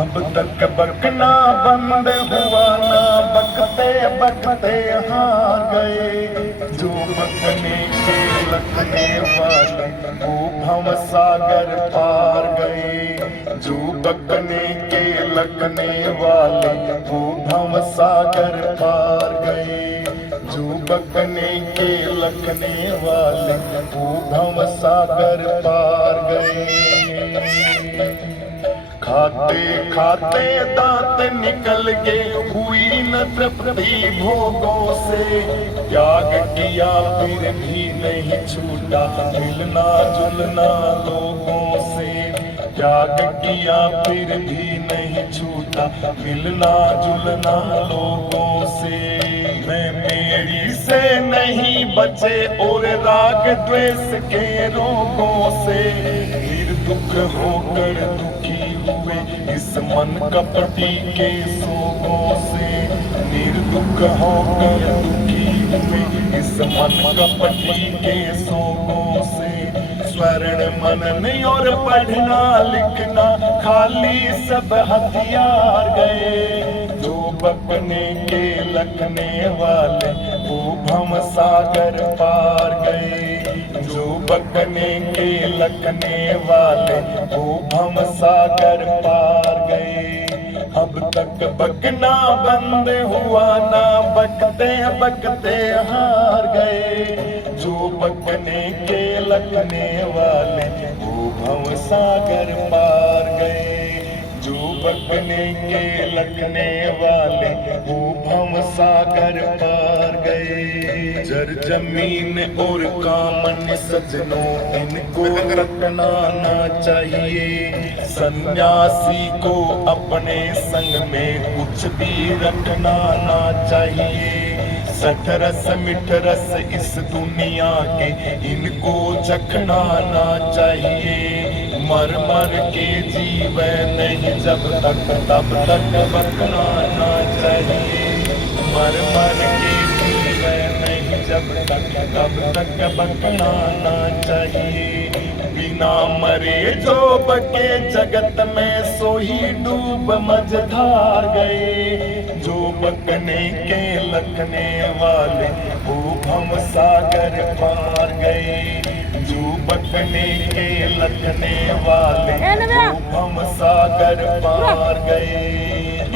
अब तक बकना बंद हुआ ना, बकते बकते हार गए। जो बकने के लकने वाले वो भव सागर पार गए। जो बकने के लकने वाले वो भव सागर पार गए। जो बकने के लकने वाले वो भव सागर पार गए। खाते खाते दांत निकल गए, हुई न तृप्ति भोगों से। त्याग किया फिर भी नहीं छूटा, मिलना जुलना लोगों से। त्याग किया फिर भी नहीं छूटा, मिलना जुलना लोगों से। मैं मेरी से नहीं बचे और राग द्वेष के रोगों से। निर्दुख होकर दुखी हुए इस मन कपटी के सोगों से। निर्दुख होकर दुखी हुए इस मन कपटी के सोगों से। स्वर्ण मनन और पढ़ना लिखना खाली सब हथियार गए। जो बकने के लकने वाले वो भव सागर पार गए। जो बकने के लकने वाले वो भव सागर पार गए। अब तक बकना बंद हुआ ना, बकते बकते हार गए। जो बकने के लकने वाले वो भव सागर पार गए। जो बकने के लकने वाले वो भव सागर पार गए। जर जमीन और कामन सजनों इनको रखना ना चाहिए। सन्यासी को अपने संग में कुछ भी रखना ना चाहिए। सठ रस मिठ रस इस दुनिया के इनको चखना ना चाहिए। मर मर के जीवे नहीं जब तक तब तक बकना ना चाहिए। मर मर के जीवे नहीं जब तक तब तक बकना ना चाहिए। बिना मरे जो बके जगत में सो ही डूब मझधार गए। जो बकने के लकने वाले वो भव सागर पार गए। जो बकने के लकने वाले वो भव सागर पार गए।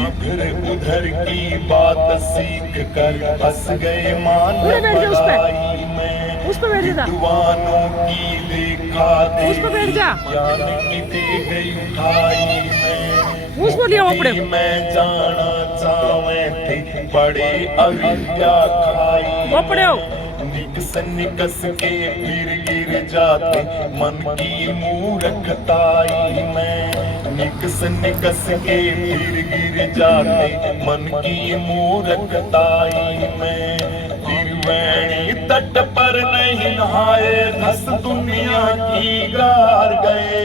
इधर उधर की बात सीख कर फंस गए मान बुराई में। विद्वानों की देखा देखी ज्ञान की दे गई उठाई में। मैं जाना चाहे थे बड़े अविद्या खाई। निकस निकस के फिर गिर जाते मन की मूर्खताई में। निकस निकस के फिर गिर जाते मन की मूर्खताई में। त्रिवेणी तट पर नहीं नहाए धस दुनिया की गार गए।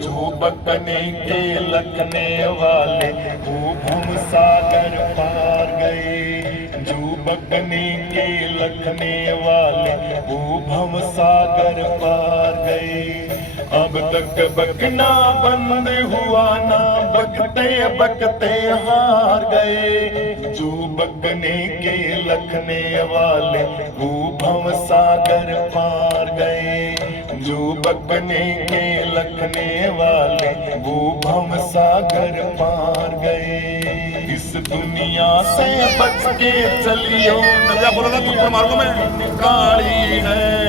जो बकने के लकने वाले वो भव सागर पार गए। जो बकने के लकने वाले वो भव सागर पार गए। अब तक बकना बंद हुआ ना, बकते बकते हार गए। जो बकने के लकने वाले वो भव सागर पार गए। जो बकने के लकने वाले वो भव सागर पार गए। इस दुनिया से बच के चलियो, बोलो ना तुमको मार्गों में काली है।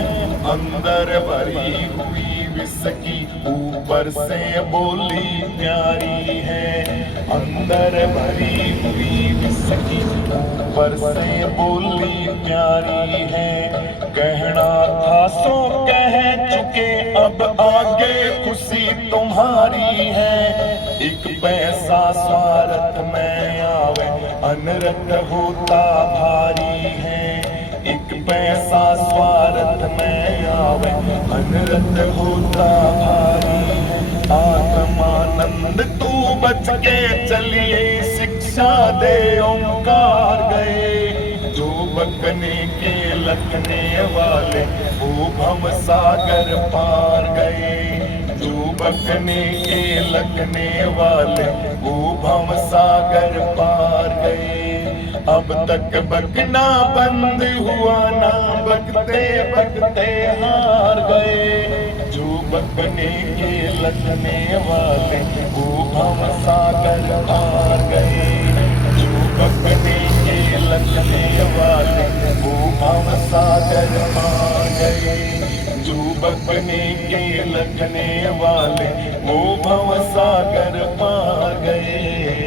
अंदर भरी हुई विसकी ऊपर से बोली प्यारी है। अंदर भरी हुई विसकी ऊपर से बोली प्यारी है। कहना था सो कह चुके अब आगे खुशी तुम्हारी है। एक पैसा स्वार्थ में आवे अनरत होता भारी है। एक पैसा स्वार्थ में आवे अनरत होता भारी है। आत्मानंद तू बच के चलिए शिक्षा दे ओंकार गए। जो बकने के लकने वाले वो भव सागर पार गए। जो बकने के लगने वाले वो भव सागर पार गए। अब तक बकना बंद हुआ ना, बकते बकते हार गए। जो बकने के लगने वाले वो भव सागर पार गए। जो बकने के लगने वाले वो भव सागर पार गए। जो बकने के लगने वाले वो भव सागर पार गए।